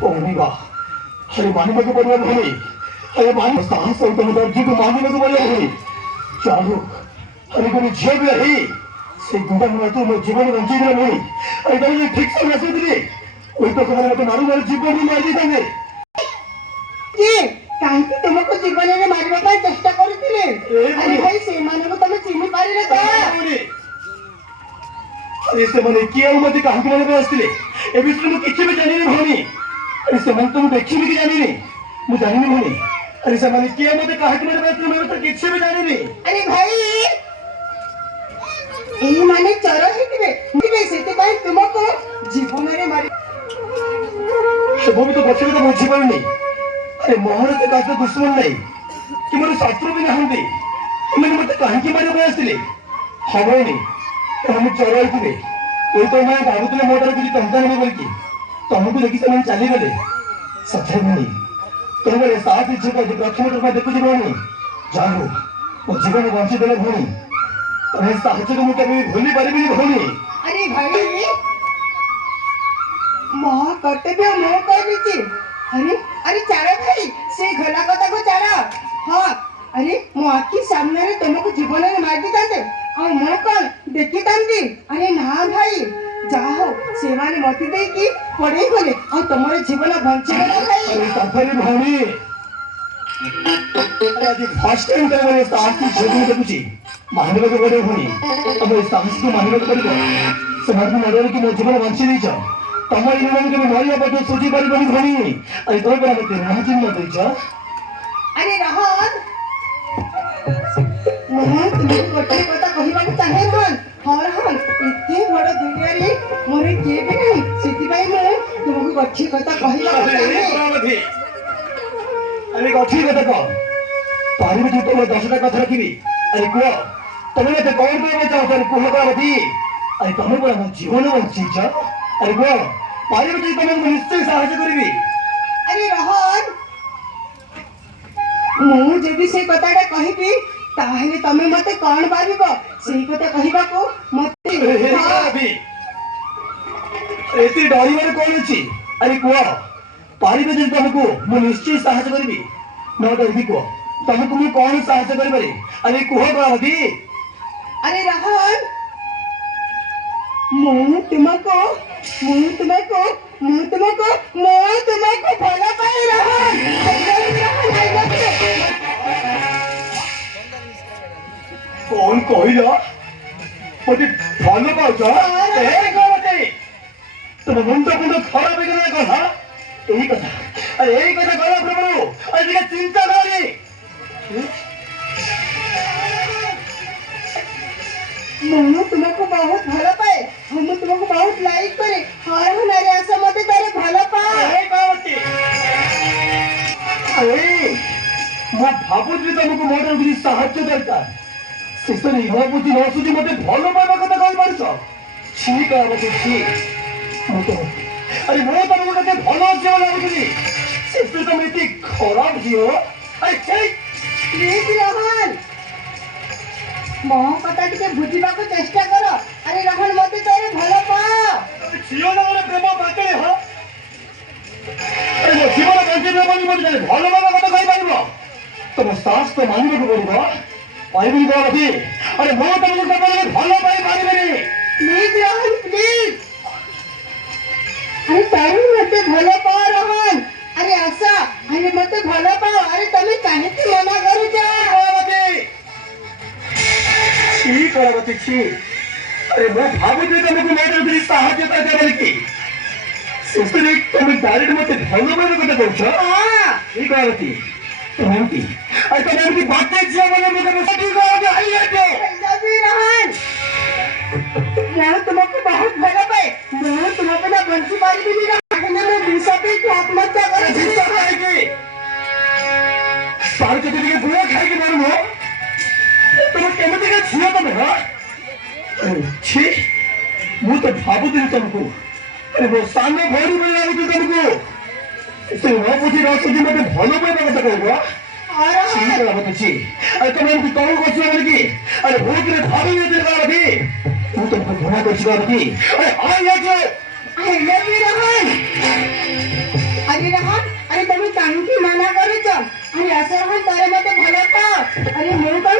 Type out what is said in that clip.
पौनिगा अरे मानिବାକୁ ପଡ଼ିବ ଭଉଣୀ अरे मान साहस सहित मत अर्जीको मानिବାକୁ पଡ଼ିବ ଭଉଣୀ चालू अरे कोई झील भी रही से दुकान तू मो जीवन बंची दिला भौणी अरे तुम ठीक से आसुली कोई तो समय मत मारू मारू जीवन भी मार दी जी काहे तुमको जीवन में मारवा ପାଇଁ चेष्टा करथिले अरे भाई से माने को तुम चिन्ह पारिले का अरे से माने किया मते काहे माने को आस्तिले ए विषय में किछि भी जानि नहीं भौणी अरे से मन तुम देखि भी जानि नहीं मु जानि नहीं भौणी अरे से माने किया मते काहे माने को आस्तिले मैं तो किछि भी जानि नहीं अरे भाई एही माने चोर हेतिबे मुझे सेते भाई तुमको जीवन में मारी से वो भी तो बच्चे तो बुझी पाउनी अरे मोहर के काटे दुश्मन नहीं कि मोर शत्रु भी नहीं मैंने मत कहीं की मारे आसले हबनी हम चोराई थे कोई तो मैं भावुले मोटर किसी टंका नहीं बोल की तुमको देखी से चली गले सच्चाई नहीं तुम मेरे साथ इच्छे को प्रथम तरफ देखु भौणी जाओ मो जीवन बंची देले भौणी तुम्हें साहस को मुझे भूली पारिबी भौणी अरे भाई महा कर्तव्य मो कर अरे अरे चारा भाई से घला कथा को चारा हाँ अरे मो आखि सामने रे तुमको जीवन में मार दी ताते और मो कौन देखी तांती अरे ना भाई जाओ से माने मती दे की पड़े गले और तुम्हारे जीवन बंचे गला भाई अरे सफरी भौणी अरे आज फर्स्ट टाइम तो मैंने साहस की छवि देखुची मानव को बड़े भौणी अब इस साहस को मानव को पड़ो समाज में मरे कि मो जीवन बंची दी छ तम इन के मरिया बटे सोची पारिबनी भौणी अरे तो बड़ा मत ना चिन्ह मत दैछ अरे रहन मोहन तुमको गोटे कथा कहबा को चाहे मन हां रहन एते बड़ दुनिया रे मोरे के भी नहीं सेति भाई मैं तुमको गोटे कथा कहबा को चाहे अरे गठी कथा कह पारिबे तू तो 10टा कथा रखिबी अरे को तमे मते कौन कहबा चाहो अरे कोह बाबती अरे तमे बड़ा मो जीवन बंची छ अरे को पारिबे तू तमे निश्चय सहायता करबी अरे रहन मु जदि से कथाटा कहिबी ताहले तमे मते कोन पारिबो सेही कथा कहबा को मते अभी एती डरी मारे कोन अछि अरे को पारिबे जदि तमको मु निश्चय सहायता करबी न डरबी को तमको मु कोन सहायता करबे अरे कोह बाबती अरे रहन मु तुमको भला पाई कौन कहिला पति भलो पाउछ ए गवते तुम मुंडा खराब हो गला कथा एही कथा अरे एही कथा गला प्रभु अरे ये चिंता करी मु तुमको बहुत भला पाए हम तुमको बहुत लाइक करे और हमारे आशा मते तारे भला पाए ए गवते अरे मैं भाबुजी तुमको मोटर किसी साहाय्य दरकार शेषे न बुझी न सुझी मत भल पाइबा कथा कहि पारछ ठीक है छी अरे मो तुमको कते भल झियो लागुची शेषे तुम एती खराब झियो अरे छै प्लीज रहन मो कथा टिके बुझिबा को चेष्टा करो अरे रहन मते तारे भला पा झियो ना रे प्रेम बाटले हो अरे मो जीवन बंचे बोली बोली भल पाइबा कथा कहि पारिबो तुम साहस तो मानिबे पड़िबो पाइबी गवती अरे मो तुमको कबले भलो पाई पारिबेनी प्लीज रहन प्लीज अरे तारे मते भला पा रहन अरे आशा अरे मते भला पा अरे तमे काहे की मना करू जा गवती ठीक गवती छी अरे मो भाबुजी तुमको मोटर किसी सहायता करबे की सुस्तरी तुम डायरेक्ट मते भलो पाई कथा कहछ हां ठीक गवती तुमकी अरे तुमकी बातें जे बोले मुझे सटी गवती आई आते जल्दी रहन मैं तुमको बहुत भला पाए मैं तुमको ना बंसी मारी भी नहीं रहा मैं बिसाते की आत्महत्या कर जिसका खाएगी पार के लिए बुआ खाएगी मालूम हो तुम केमते का छिया तुम हां छी मु तो भाबु दिन तुमको अरे वो सामने भोरी में लागू तुमको से वो बुझी रात जी मते भलो पे कथा कहबो ठीक है बाबू छी अरे तुम भी कौन को छी बोल की अरे भूत रे भाभी ने दे बाबी तू तुमको घुमा को छी बाबी अरे आ ये जो आई लव यू रहन ଚାଷ ହଲ୍ ତାର ମତେ ଭଲ ପାଅ। ଆରେ ମୁଁ କଣ